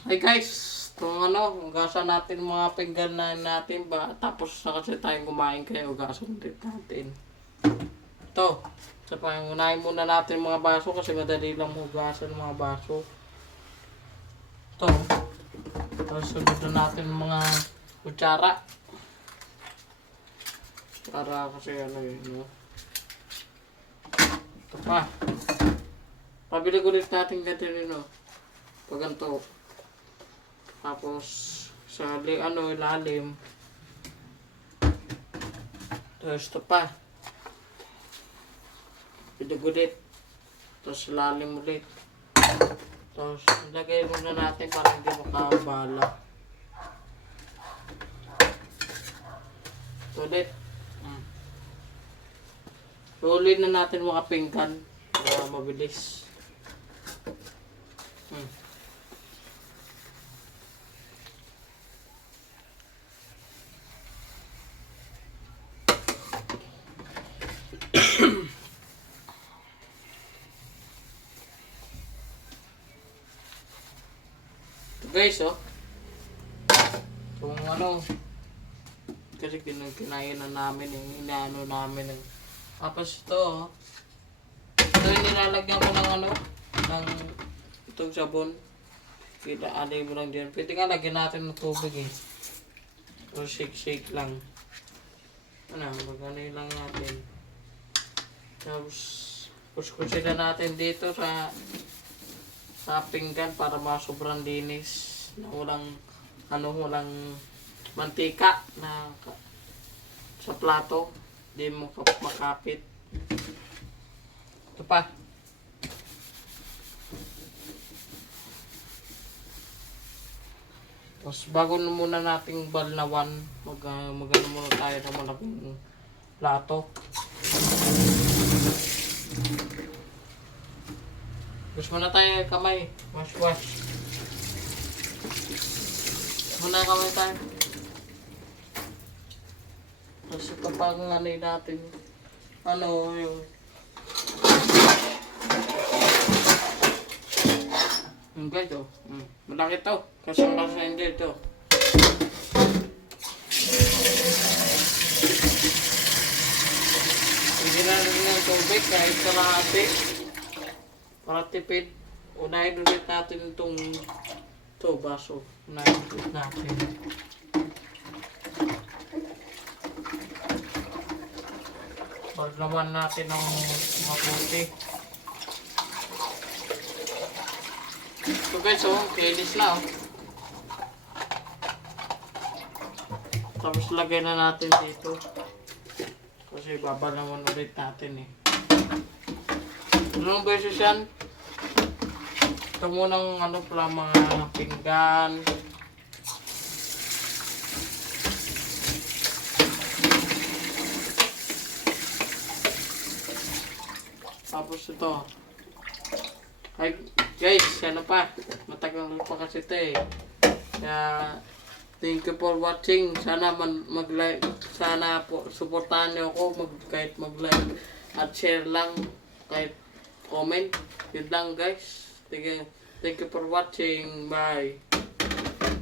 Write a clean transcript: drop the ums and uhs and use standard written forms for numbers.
Hi guys, itong hugasan natin mga pinggan na natin ba, tapos na kasi tayong kumain kaya hugasan ulit natin. Ito, sa pangunahin muna natin mga baso kasi madali lang hugasan mga baso. Ito, tapos sunod na natin mga kutsara. Para kasi no. Ito pa. Pabili ulit natin ganito rin pag ganito. Tapos sa ilalim. Tapos ito pa. Bilig ulit. Tapos ilalim ulit. Tapos ilagay muna natin para hindi makabala. Ito ulit. Rolling na natin mga pinggan para mabilis. Guys, kung kasi kinain na namin inaano namin tapos ito yung nilalagyan ko ng ng itong sabon. Alay mo lang dyan. Pwede nga lagyan natin ng tubig o shake lang. Magano'y lang natin. Tapos kuskusin na natin dito sa pinggan para masobrang linis na walang mantika na sa plato, di mo makapit. Ito pa. Tapos bago na muna nating balnawan, magano muna tayo ng malaking plato. Wash muna tayo kamay. Wash. Muna kamay tayo. Tapos ito pang natin. Yung guys, malaki to. Kasang-kasang hindi ito. Hindi na rin ng tubig kahit kalahati. Para tipid, unahin ulit natin itong baso. Unahin ulit natin. Paglaman natin ng mabuti. So guys, kinis na Tapos lagay na natin dito. Kasi babalawan ulit natin Anong beses yan? Ito munang pala mga pinggan. Tapos ito. Ay, guys, matagal pa kasi ito Kaya, thank you for watching. Sana mag-like. Sana po, supportahan niyo ako kahit mag-like at share lang. Kahit comment. Yun lang guys. Thank you for watching. Bye.